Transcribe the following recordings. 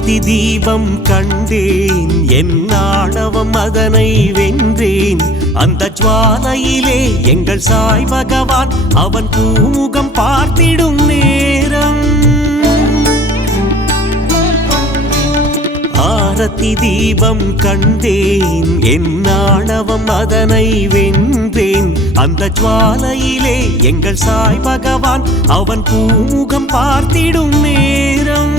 ஆரத்தி தீபம் கண்டேன், என் ஆணவம் அதனை வென்றேன். அந்த ஜுவாலையிலே எங்கள் சாய் பகவான் அவன் பூமுகம் பார்த்திடும் நேரம். ஆரத்தி தீபம் கண்டேன், என் ஆணவம் அதனை வென்றேன். அந்த ஜுவாலையிலே எங்கள் சாய் பகவான் அவன் பூமுகம் பார்த்திடும் நேரம்.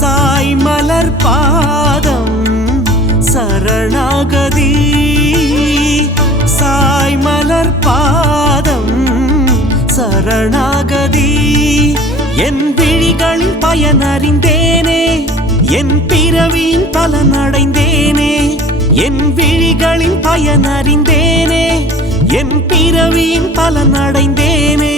சாய் மலர் பாதம் சரணாகதி, சாய் மலர் பாதம் சரணாகதி. என் விழிகளின் பயனறிந்தேனே, என் பிறவியின் பலனடைந்தேனே. என் விழிகளின் பயனறிந்தேனே, என் பிறவியின் பலனடைந்தேனே.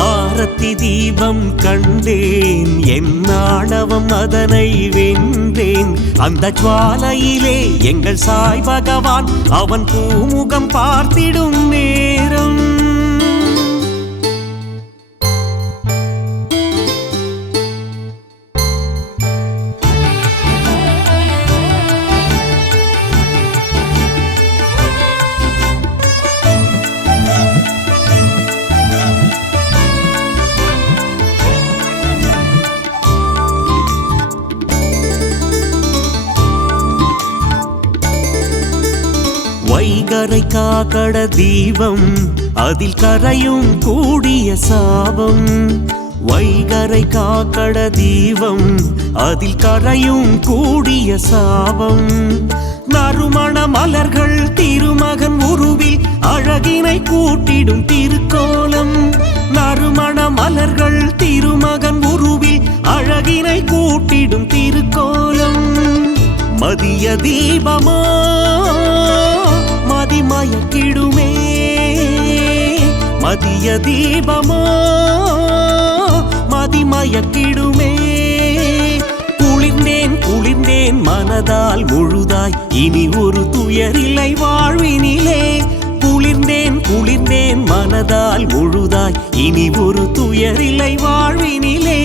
ஆரத்தி தீபம் கண்டேன், என் ஆணவம் அதனை வென்றேன். அந்த ஜுவாலையிலே எங்கள் சாய் பகவான் அவன் பூமுகம் பார்த்திடும் நேரம். வைகரை காக்கட தீபம் அதில் கரையும் கூடிய சாபம். வைகரை காக்கட தீபம் அதில் கரையும் கூடிய சாபம். நறுமண மலர்கள் திருமகன் உருவில் அழகினை கூட்டிடும் திருக்கோலம். நறுமண மலர்கள் திருமகன் உருவில் அழகினை கூட்டிடும் திருக்கோலம். மதிய தீபமோ மதிமயக்கிடுமே, மதிய தீபமோ மதிமயக்கிடுமே. குளிர்ந்தேன் குளிர்ந்தேன் மனதால் முழுதாய், இனி ஒரு துயரில்லை வாழ்வினிலே. குளிர்ந்தேன் குளிர்ந்தேன் மனதால் முழுதாய், இனி ஒரு துயரில்லை வாழ்வினிலே.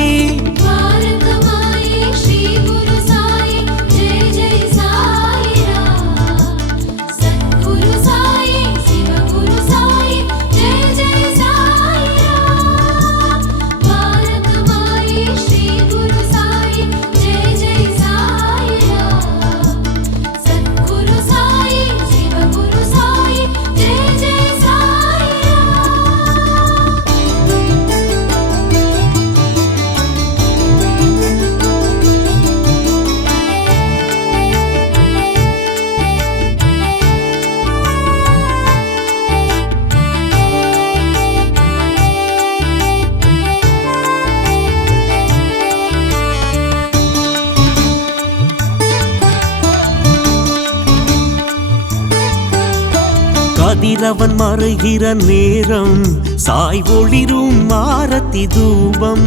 கதிரவன் மறைகிற நேரம் சாய் ஒளிரும் ஆரத்தி தூபம்.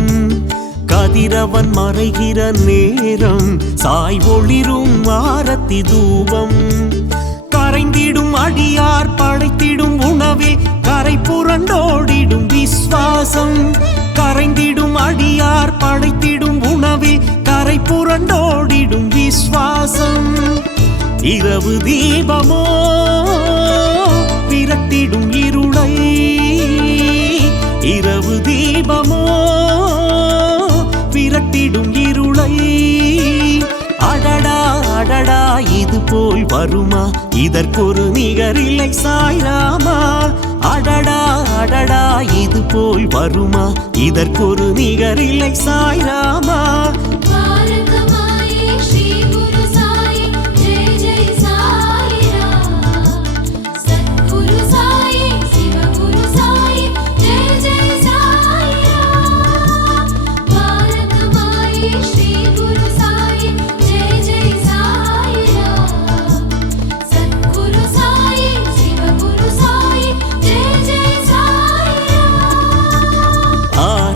கதிரவன் மறைகிற நேரம் சாய் ஒளிரும் ஆரத்தி தூபம். கரைந்திடும் அடியார் படைத்திடும் உணவில் கரை புரண்டோடிடும் விஸ்வாசம். கரைந்திடும் அடியார் படைத்திடும் உணவில் கரை புரண்டோடிடும் விஸ்வாசம். இரவு தீபமோ விரட்டிடும் இருளை, இரவு தீபமோ விரட்டிடும் இருளை. அடடா அடடா இது போல் வருமா, இதற்கொரு நிகரில்லை சாய்ராமா. அடடா அடடா இது போல் வருமா, இதற்கொரு நிகரில்லை சாய்ராமா.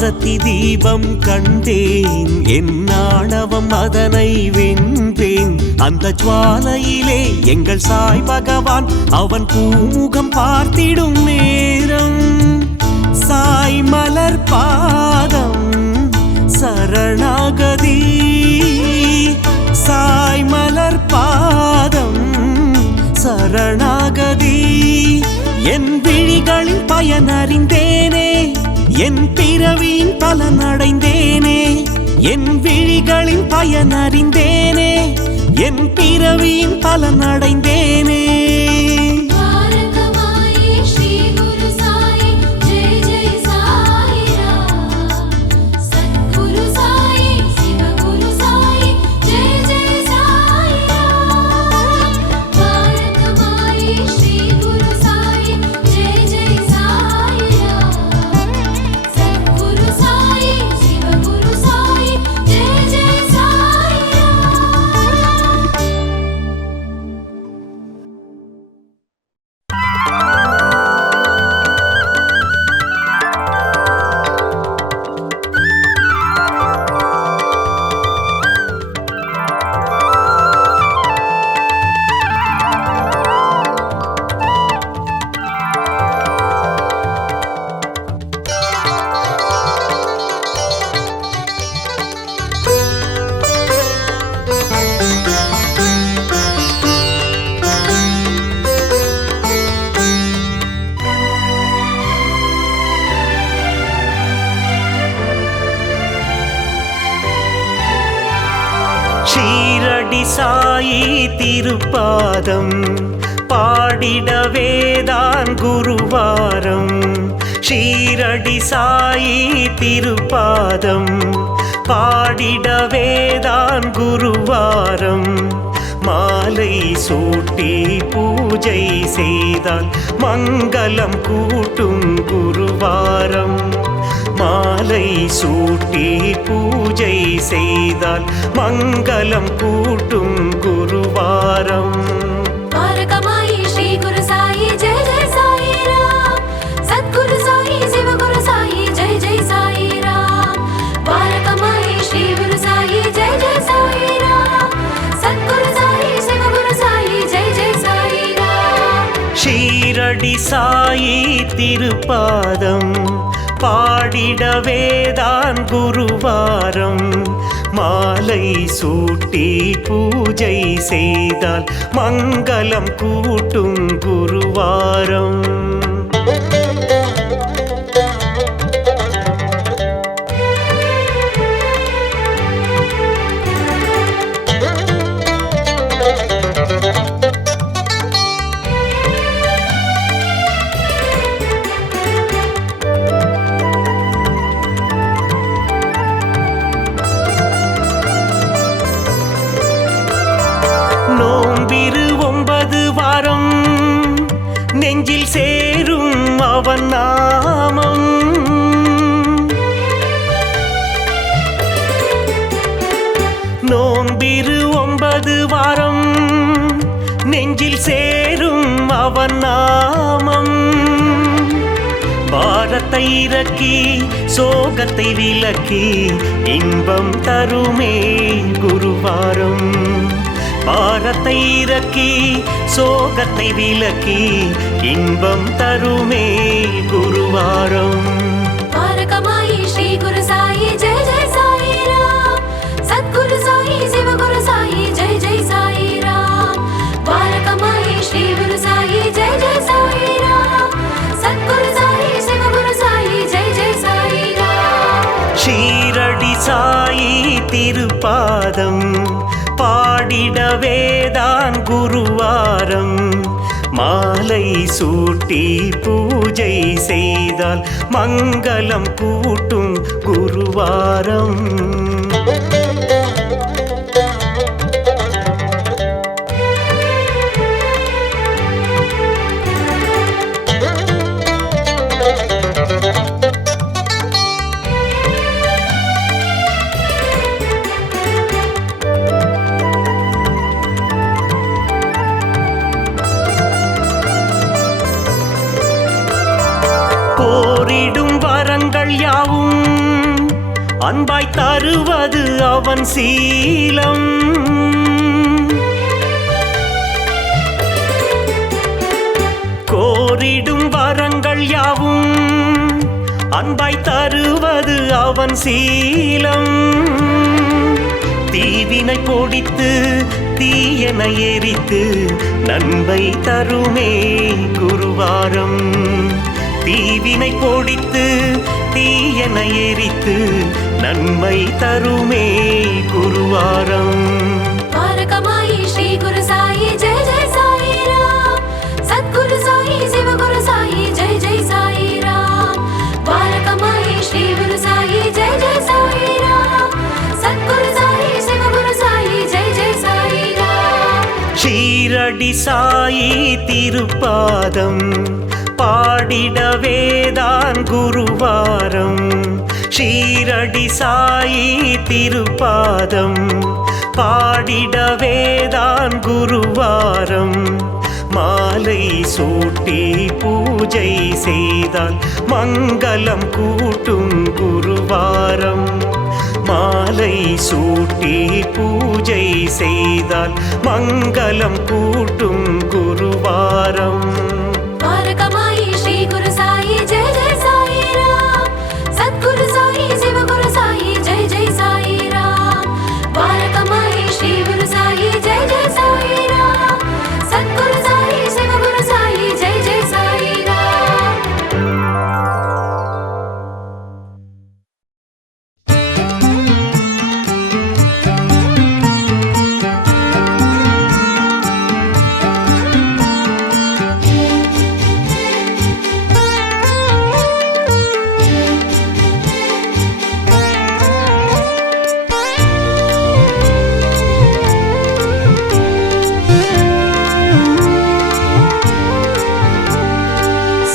ஆரத்தி தீபம் கண்டேன், என் ஆணவம் அதனை வென்றேன். அந்த ஜுவாலையிலே எங்கள் சாய் பகவான் அவன் பூமுகம் பார்த்திடும் நேரம். சாய் மலர் பாதம் சரணாகதி, சாய் மலர் பாதம் சரணாகதி. என் விழிகளின் பயனறிந்தேனே, என் பிறவியின் பலனடைந்தேனே. என் விழிகளின் பயனறிந்தேனே, என் பிறவியின் பலனடைந்தேனே. ஷீரடி சாயி திருப்பாதம் பாடிடவேதான் குருவாரம். ஷீரடி சாயி திருப்பாதம் பாடிடவேதான் குருவாரம். மாலை சூட்டி பூஜை செய்தால் மங்களம் கூட்டும் குருவாரம். மாலை சூட்டி பூஜை செய்தால் மங்களம் கூட்டும் குருவாரம். மாரகமாயி ஸ்ரீ குரு சாயி ஜெய ஜெய சாயி ராம். சத்குரு சாயி சிவகுரு சாயி ஜெய ஜெய சாயி ராம். மாரகமாயி ஸ்ரீ குரு சாயி ஜெய ஜெய சாயி ராம். சத்குரு சாயி சிவகுரு சாயி ஜெய ஜெய சாயி ராம். ஷீரடி சாயி திருப்பாதம் பாடிடவேதான் குருவாரம். மாலை சூட்டி பூஜை செய்தால் மங்களம் கூட்டும் குருவாரம். நோம்பிரு 9 வாரம் நெஞ்சில் சேரும் அவன் நாமம். நோம்பிரு 9 வாரம் நெஞ்சில் சேரும் அவன் நாமம். பாரத்தை இறக்கி சோகத்தை விலக்கி இன்பம் தருமே குருவாரம். பாரத்தை இறக்கி சோகத்தை விலக்கி இன்பம் தருமே குருவாரம். மாரகமாயி ஸ்ரீ குரு சாயி ஜெய ஜெய சாயி ராம். சத்குரு சாயி சிவகுரு சாயி ஜெய ஜெய சாயி ராம். மாரகமாயி ஸ்ரீ குரு சாயி ஜெய ஜெய சாயி ராம். சத்குரு சாயி சிவகுரு சாயி ஜெய ஜெய சாயி ராம். ஷீரடி சாயி திருப்பாதம் பாடிடவேதான் குருவாரம். மாலை சூட்டி பூஜை செய்தால் மங்களம் கூட்டும் குருவாரம். போரிடும் வரங்கள் யாவும் அன்பாய் தருவது அவன் சீலம். கோரிடும் வரங்கள் யாவும் அன்பாய் தருவது அவன் சீலம். தீவினை பொடித்து தீயன எரித்து நன்மை தருமே குருவாரம். தீவினை பொடித்து தீயன எரித்து நன்மை தருமே குருவாரம். द्वारकमायी श्री गुरु साई जय जय साई राम. सद्गुरु साई शिव गुरु साई जय जय साई राम. द्वारकमायी श्री गुरु साई जय जय साई राम. सद्गुरु साई शिव गुरु साई जय जय साई राम. ஷீரடி சாயி திருப்பாதம் பாடிடவேதான் குருவாரம். ஷீரடி சாயி திருப்பாதம் பாடிடவேதான் குருவாரம். மாலை சூட்டி பூஜை செய்தால் மங்களம் கூட்டும் குருவாரம். மாலை சூட்டி பூஜை செய்தால் மங்களம் கூட்டும் குருவாரம். द्वारकमायी श्री गुरु साई जय जय साई राम. सद्गुरु साई शिव गुरु साई जय जय साई राम. द्वारकमायी श्री गुरु साई जय जय साई राम. सद्गुरु साई शिव गुरु साई जय जय साई राम.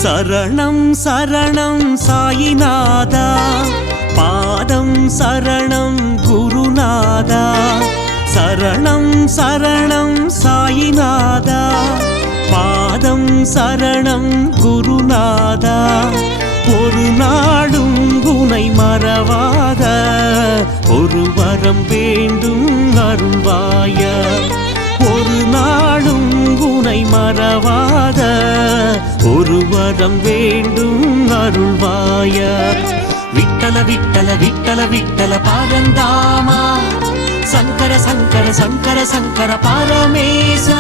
சரணம் சரணம் சாயிநாதா, பாதம் சரணம் குருநாதா. சரணம் சரணம் சாயிநாதா, பாதம் சரணம் குருநாதா. ஒரு நாளும் உனை மறவாத ஒரு வரம் வேண்டும் அருள்வாய. ஒரு நாளும் உனை மறவாத ஒரு வரம் வேண்டும் அருள்வாய. விட்டல விட்டல விட்டல விட்டல பாரந்தாமா, சங்கர சங்கர சங்கர சங்கர பாரமேசா.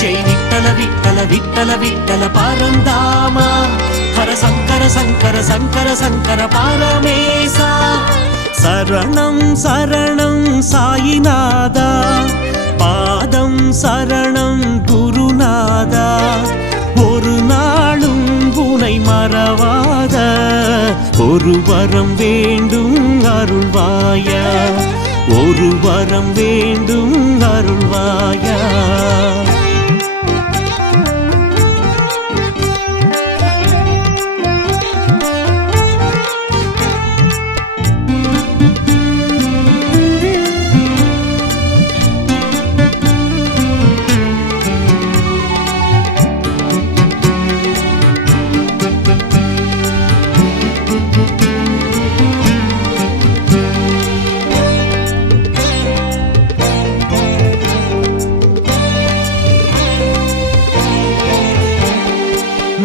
ஜெய் விட்டல விட்டல விட்டல விட்டல பாரந்தாமா, ஹர சங்கர சங்கர சங்கர சங்கர பாரமேசா. சரணம் சரணம் சாயிநாதா, பாதம் சரணம் குருநாதா. ஒரு நாளும் உனை மறவாத ஒரு வரம் வேண்டும் அருள்வாய. ஒரு வரம் வேண்டும் அருள்வாய.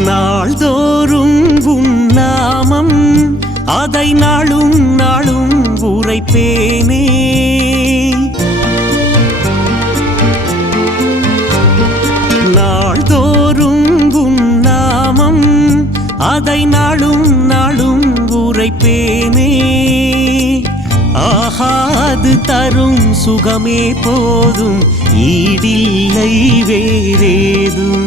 நாள்தோறும் உன் நாமம் அதை நாளும் நாளும் உரைப்பேனே. நாள்தோறும் உன் நாமம் அதை நாளும் நாளும் உரைப்பேனே. ஆஹா அது தரும் சுகமே போதும், ஈடில்லை வேறேதும்.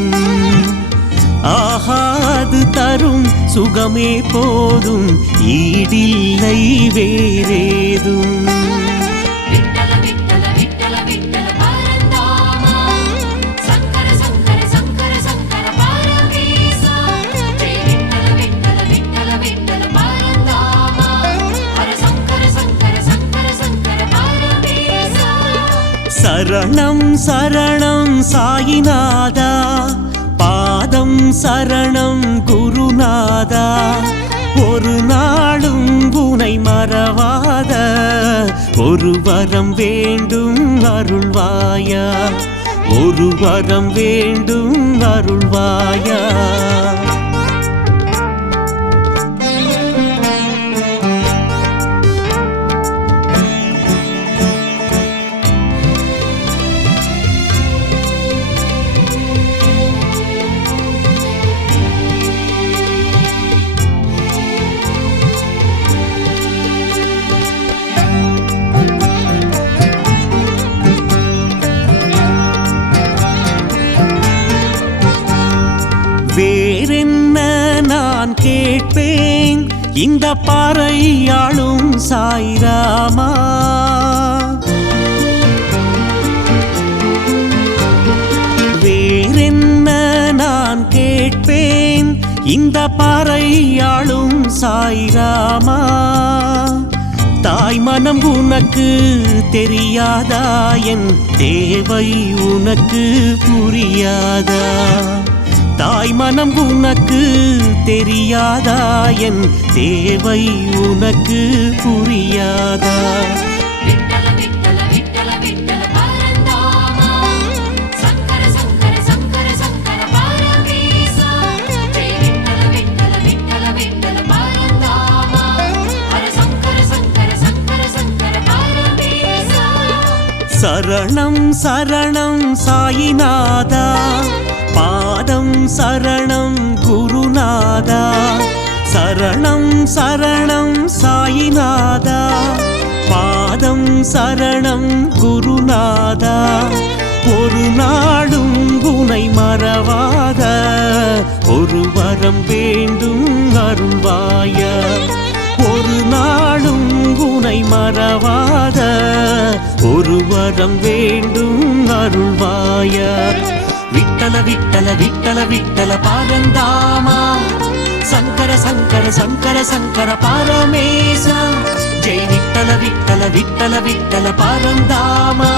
ஆஹா அது தரும் சுகமே போதும், ஈடில்லை வேறேதும். விட்டல விட்டல விட்டல விட்டல பாரந்தாமா, சங்கர சங்கர சங்கர சங்கர பாரமேசா. ஜெய் விட்டல விட்டல விட்டல விட்டல பாரந்தாமா, ஹர சங்கர சங்கர சங்கர சங்கர பாரமேசா. சரணம் சரணம் சாயிநாதா, பாதம் சரணம் குருநாதா. ஒரு நாளும் உனை மறவாத ஒரு வரம் வேண்டும் அருள்வாயா, ஒரு வரம் வேண்டும் அருள்வாயா. வேறென்ன நான் கேட்பேன் இந்த பாறையாளும் சாய்ராமா. வேறென்ன நான் கேட்பேன் இந்த பாறையாளும் சாய்ராமா. தாய் மனம் உனக்கு தெரியாதா, என் தேவை உனக்கு புரியாதா. தாய் மனம் உனக்கு தெரியாதா, என் தேவை உனக்கு புரியாதா. விட்டல விட்டல விட்டல விட்டல பரந்தாமா, சங்கர சங்கர சங்கர சங்கர பரமேசா. ஜெய விட்டல விட்டல விட்டல விட்டல பரந்தாமா, ஹர சங்கர சங்கர சங்கர சங்கர பரமேசா. சரணம் சரணம் சாயிநாதா, பாதம் சரணம் குருநாதா. சரணம் சரணம் சாயிநாதா, பாதம் சரணம் குருநாதா. ஒரு நாளும் உனை மறவாத ஒரு வரம் வேண்டும் அருள்வாயா, ஒரு நாளும் உனை மறவாத ஒரு வரம் வேண்டும் அருள்வாயா. விட்டல விட்டல விட்டல விட்டல பரந்தாமா, சங்கர சங்கர சங்கர சங்கர பரமேசா. ஜெய் விட்டல விட்டல விட்டல விட்டல பரந்தாமா,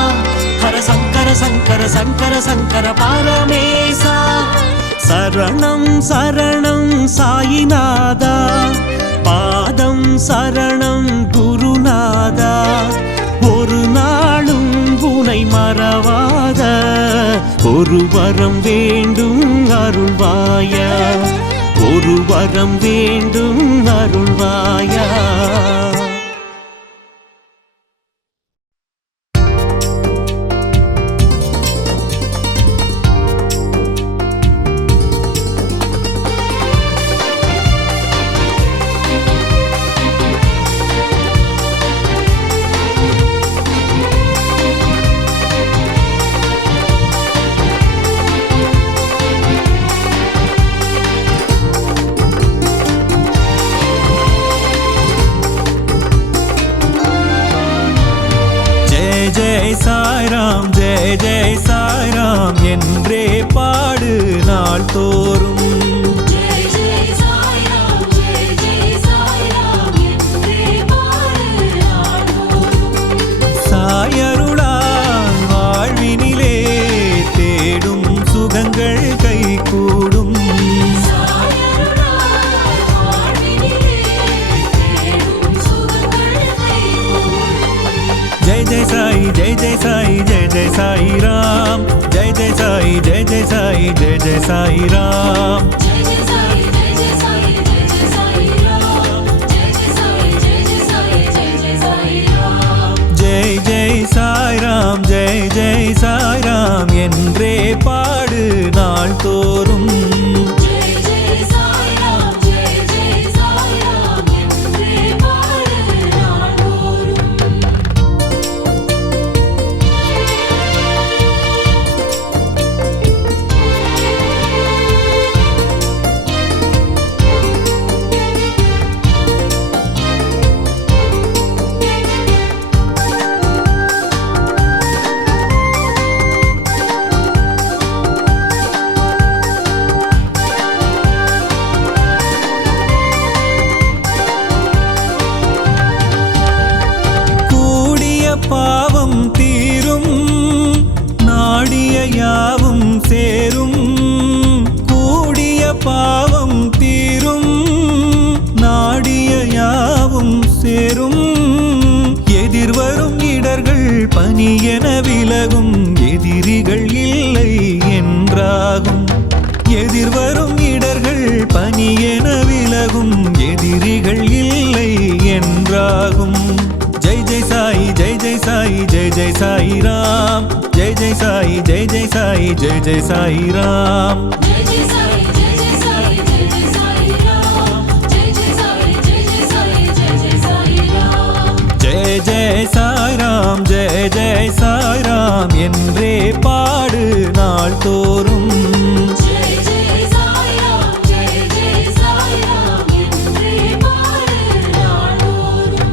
ஹர சங்கர சங்கர சங்கர சங்கர பரமேசா. சரணம் சரணம் சாயிநாதா, பாதம் சரணம் குருநாதா. ஒரு நாளும் உனை மறவாத ஒரு வரம் வேண்டும் அருள்வாயா, ஒரு வரம் வேண்டும் அருள்வாயா. ஜெய் சாய்ராம் ஜெய் ஜெய் சாய்ராம் என்றே பாடு நாள் தோறும். ஜெய் ஜெய் சாய்ராம் ஜெய் ஜெய் சாய்ராம் என்றே பாடு நாள்தோறும். சாயருளால் வாழ்வினிலே தேடும் சுகங்கள் கைகூடும். சாயருளால் வாழ்வினிலே தேடும் சுகங்கள் கைகூடும். ஜெய் ஜெய் சாய் ஜெய் ஜெய் சாய் ஜெய் ஜெய் சாய் ராம். ஜெய் ஜெய் சாய் ஜெய் ஜெய் சாய் ஜெய் ஜெய் சாய் ராம். ஜெய் ஜெய் சாய் ஜெய் ஜெய் சாய் ஜெய் ஜெய் சாய் ராம். ஜெய் ஜெய் சாய் ஜெய் ஜெய் சாய் ஜெய் ஜெய் சாய் ராம். ஜெய் ஜெய் சாய் ராம் ஜெய் ஜெய் சாய் ராம் என்றே பாடு நாள் தோறும். ஜெய் ஜெய் சாய்ராம் ஜெய் ஜெய் சாய்ராம் என்றே பாடு நாள்தோறும். என்றாகும். ஜெய் ஜெய் சாயி ஜெய் ஜெய் சாயி ஜெய் ஜெய் சாயி ராம். ஜெய் ஜெய் சாயி ஜெய் ஜெய் சாயி ஜெய் ஜெய் சாயி ராம். ஜெய் ஜெய் சாயி ஜெய் ஜெய் சாயி ஜெய் ஜெய் சாயி ராம். ஜெய் ஜெய் சாயி ஜெய் ஜெய் சாயி ஜெய் ஜெய் சாயி ராம். ஜெய் ஜெய் சாய் ராம் ஜெய் ஜெய் சாய் ராம் என்றே பாடு நாள் தோறும். ஜெய் ஜெய் சாய் ராம் ஜெய் ஜெய் சாய் ராம் என்றே பாடு நாள்தோறும்.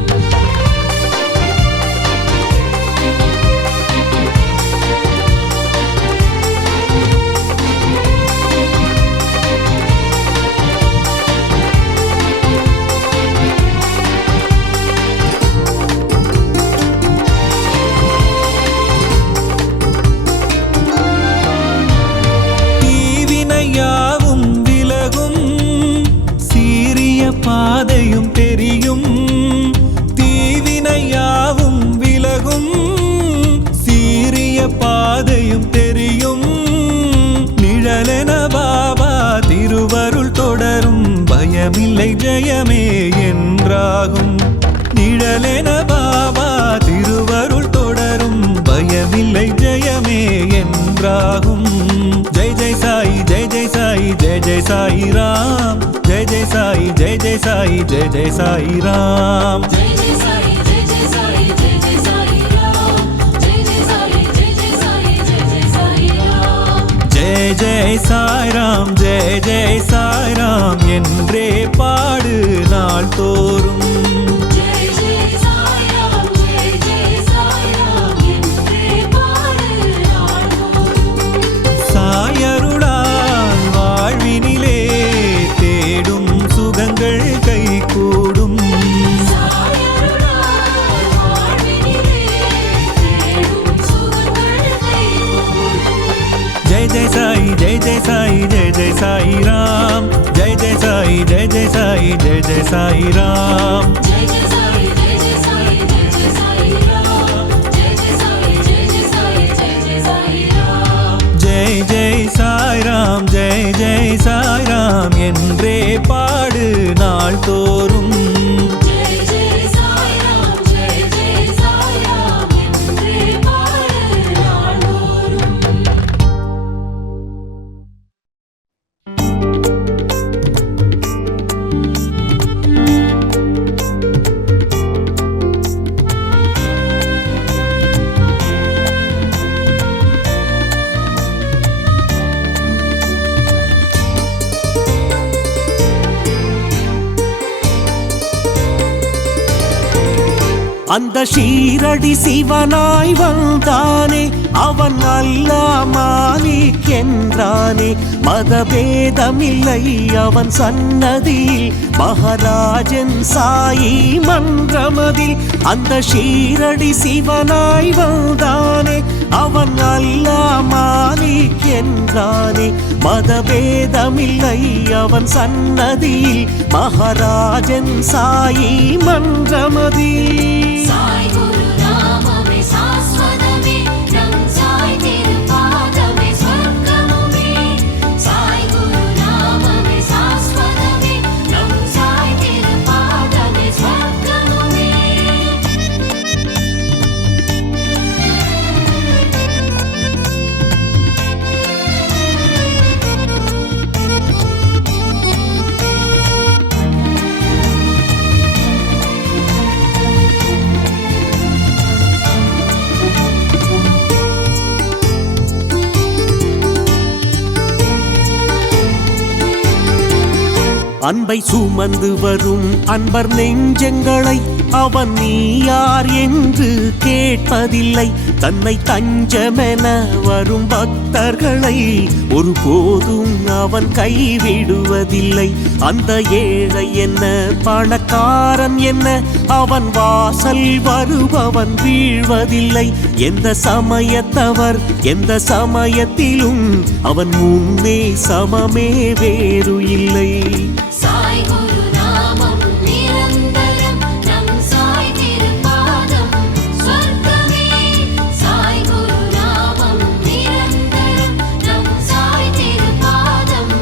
தீவினையாவும் விலகும் சீரிய பாதையும் தெரியும். தீவினையாவும் விலகும் சீரிய பாதையும் தெரியும். நிழலென பாபா திருவருள் தொடரும் பயமில்லை ஜெயமே என்றாகும். நிழலென பாபா திருவருள் தொடரும் பயமில்லை ஜெயமே என்றாகும். ஜெய் ஜெய் சாயி ஜெய் ஜெய் சாயி ஜெய் ஜெய் சாயி ராம். ஜெய் ஜெய் சாயி ஜெய் ஜெய் சாயி ஜெய் ஜெய் சாயி ராம். ஜெய் ஜெய் சாயி ஜெய் ஜெய் சாயி ஜெய் ஜெய் சாயி ராம். ஜெய் ஜெய் சாயி ஜெய் ஜெய் சாயி ஜெய் ஜெய் சாயி ராம். ஜெய் ஜெய் சாய் ராம் ஜெய் ஜெய் சாய் ராம் என்றே பாடு நாள் தோறும். ஜெய் ஜெய் சாய் ராம் ஜெய் ஜெய் சாய் ராம் என்றே பாடு நாள்தோறும். சாயருளால் வாழ்வினிலே தேடும் சுகங்கள் கைகூடும். சாயருளால் வாழ்வினிலே தேடும் சுகங்கள் கைகூடும். ஜெய் ஜெய் சாயி ஜெய் ஜெய் சாயி ஜெய் ஜெய் சாயி ராம். ஜெய் ஜெய் சாயி ஜெய் ஜெய் சாயி ஜெய் ஜெய் சாயி ராம். ஜெய் ஜெய் சாயி ஜெய் ஜெய் சாயி ஜெய் ஜெய் சாயி ராம். ஜெய் ஜெய் சாயி ஜெய் ஜெய் சாயி ஜெய் ஜெய் சாயி ராம். ஜெய் ஜெய் சாய் ராம் ஜெய் ஜெய் சாய் ராம் என்றே பாடு நாள் தோறும். ஜெய் ஜெய் சாய் ராம் ஜெய் ஜெய் சாய் ராம் என்றே பாடு நாள்தோறும். அந்த ஷீரடி சிவனாய் வந்தானே அவன் அல்லாஹ் மாலிக் என்றானே. மதபேதமில்லை அவன் சன்னதியில் மகாராஜன் சாயி மன்றமதில். அந்த ஷீரடி சிவனாய் வந்தானே அவன் அல்லாஹ் மாலிக் என்றானே. மதபேதமில்லை அவன் சன்னதியில் மகாராஜன் சாயி மன்றமதில். சாய் குரு நாமமே சாஸ்வதமே நம் சாய் திருப்பாதமே சொர்க்கமுமே. சாய் குரு நாமமே சாஸ்வதமே நம் சாய் திருப்பாதமே சொர்க்கமுமே. அன்பை சுமந்து வரும் அன்பர் நெஞ்சங்களை அவன் நீ யார் என்று கேட்பதில்லை. தன்னை தஞ்சமென வரும் பக்தர்களை ஒருபோதும் அவன் கைவிடுவதில்லை. அந்த ஏழை என்ன பணக்காரன் என்ன அவன் வாசல் வருபவன் வீழ்வதில்லை. எந்த சமயத்தவர் எந்த சமயத்திலும் அவன் முன்னே சமமே வேறு இல்லை. சாய் குரு நாமம் நிரந்தரம் நம் சாய் திருப்பாதம் சொர்க்கமே. சாய் குரு நாமம் நிரந்தரம் நம் சாய் திருப்பாதம்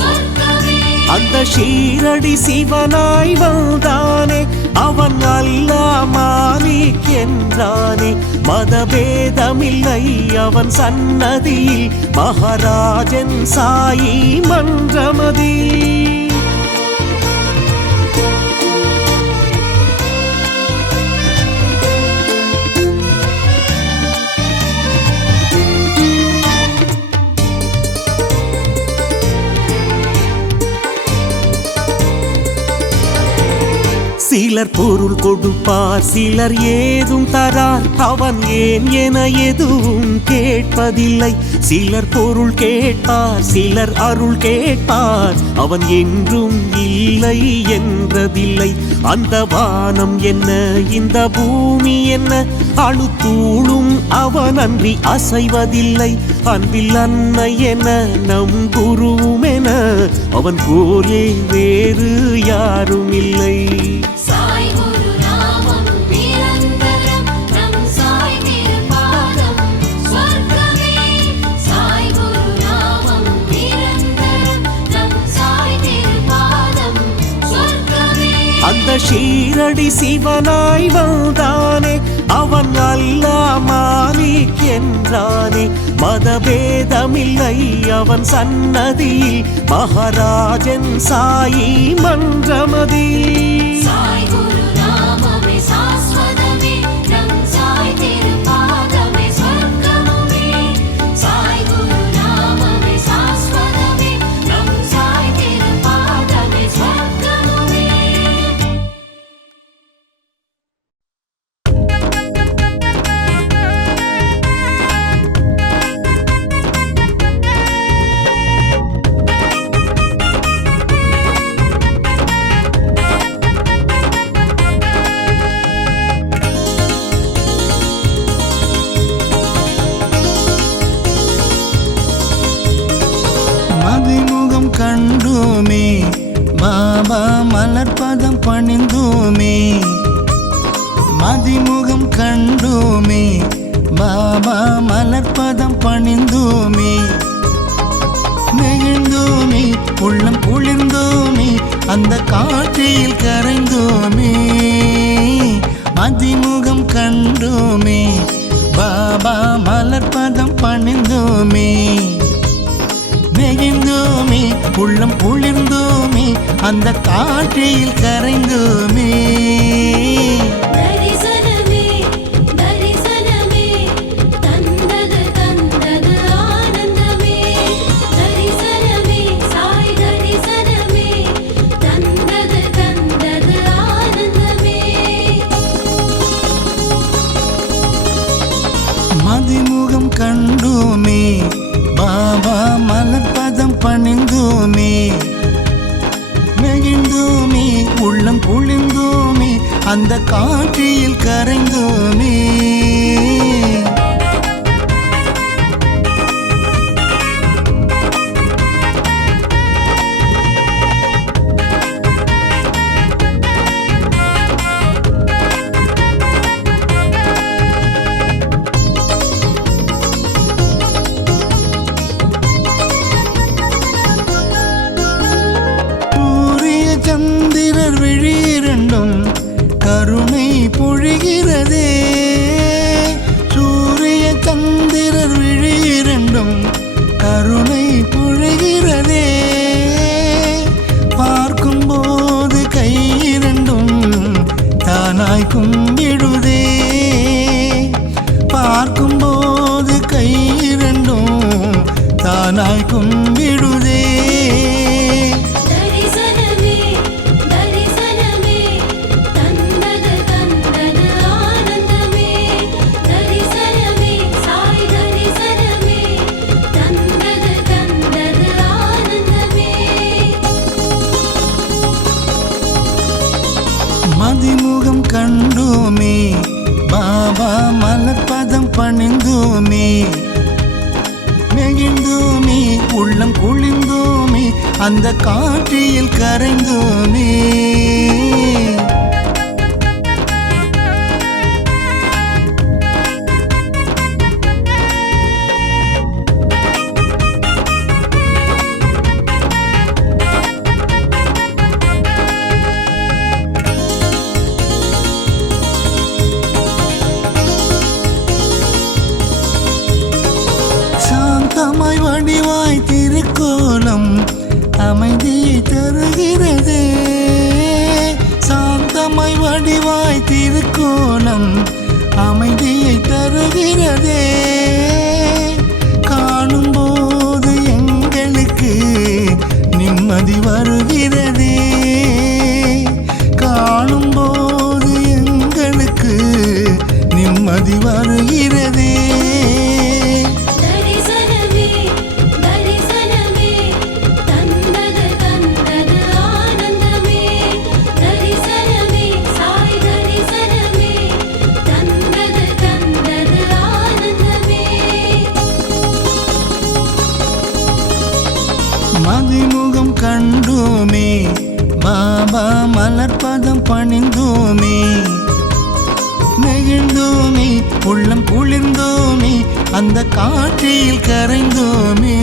சொர்க்கமே. அந்த ஷீரடி சிவனாய் வந்தானே அவன் மதபேதமில்லை அவன் சன்னதியில் மகாராஜன் சாயி மன்றமதில். சிலர் பொருள் கொடுப்பார், சிலர் ஏதும் தரார், அவன் ஏன் என எதுவும் கேட்பதில்லை. சிலர் பொருள் கேட்பார், சிலர் அருள் கேட்பார், அவன் என்றும் இல்லை என்றதில்லை. அந்த வானம் என்ன, இந்த பூமி என்ன, அணுத்தூளும் அவன் அன்றி அசைவதில்லை. அன்பில் அன்னை என நம் குருவும் என அவன் போலே வேறு யாரும் இல்லை. அந்த ஷீரடி சிவனாய் வந்தானே, அவன் அல்லாஹ் மாலிக் என்றானே. மதபேதமில்லை அவன் சன்னதியில் மகாராஜன் சாயி மன்றமதில். மதிமுகம் கண்டோமே, பாபா மலர்பதம் பணிந்தோமே. மதிமுகம் கண்டோமே, பாபா மலர்பதம் பணிந்தோமே. நெகிழ்ந்தோமே, உள்ளம் குளிர்ந்தோமே, அந்த காற்றில் கரைந்தோமே. மதிமுகம் கண்டோமே, பாபா மலர்பதம் பணிந்தோமே. நெகிழ்ந்தோமே, உள்ளம் குளிர்ந்தோமே, அந்த காற்றில் கரைந்தோமே. தரிசனமே தரிசனமே தந்தது தந்தது ஆனந்தமே. தரிசனமே சாய் தரிசனமே தந்தது தந்தது ஆனந்தமே. மதிமுகம் கண்டோமே, பாபா மலர்பதம் பணிந்தோமே. நெகிழ்ந்தோமே, உள்ளம் குளிர்ந்தோமே, அந்த காற்றில் கரைந்தோமே. சந்திரர் விழிரண்டும் கருணை பொழிகிறதே. சூரிய சந்திரர் விழிரண்டும் கருணை பொழிகிறதே. பார்க்கும்போது கையிரண்டும் தானாய் கும்பிடுதே. பார்க்கும்போது கையிரண்டும் தானாய் கும்பிடுதே. மதிமுகம் கண்டோமே, பாபா மலர்பதம் பணிந்தோமே. நெகிழ்ந்தோமே, உள்ளம் குளிர்ந்தோமே, அந்த காற்றில் கரைந்தோமே. வடிவாய் திருக்கோலம் அமைதியை தருகிறதே காணும்போது எங்களுக்கு நிம்மதி வருகிறதே காணும்போது எங்களுக்கு நிம்மதி வருகிறதே தரிசனமே தரிசனமே தந்தது தந்தது ஆனந்தமே தரிசனமே சாய் தரிசனமே தந்தது தந்தது ஆனந்தமே மதிமுகம் கண்டோமே பாபா மலர்பதம் பணிந்தோமே நெகிழ்ந்தோமே உள்ளம் குளிர்ந்தோமே அந்த காற்றில் கரைந்தோமே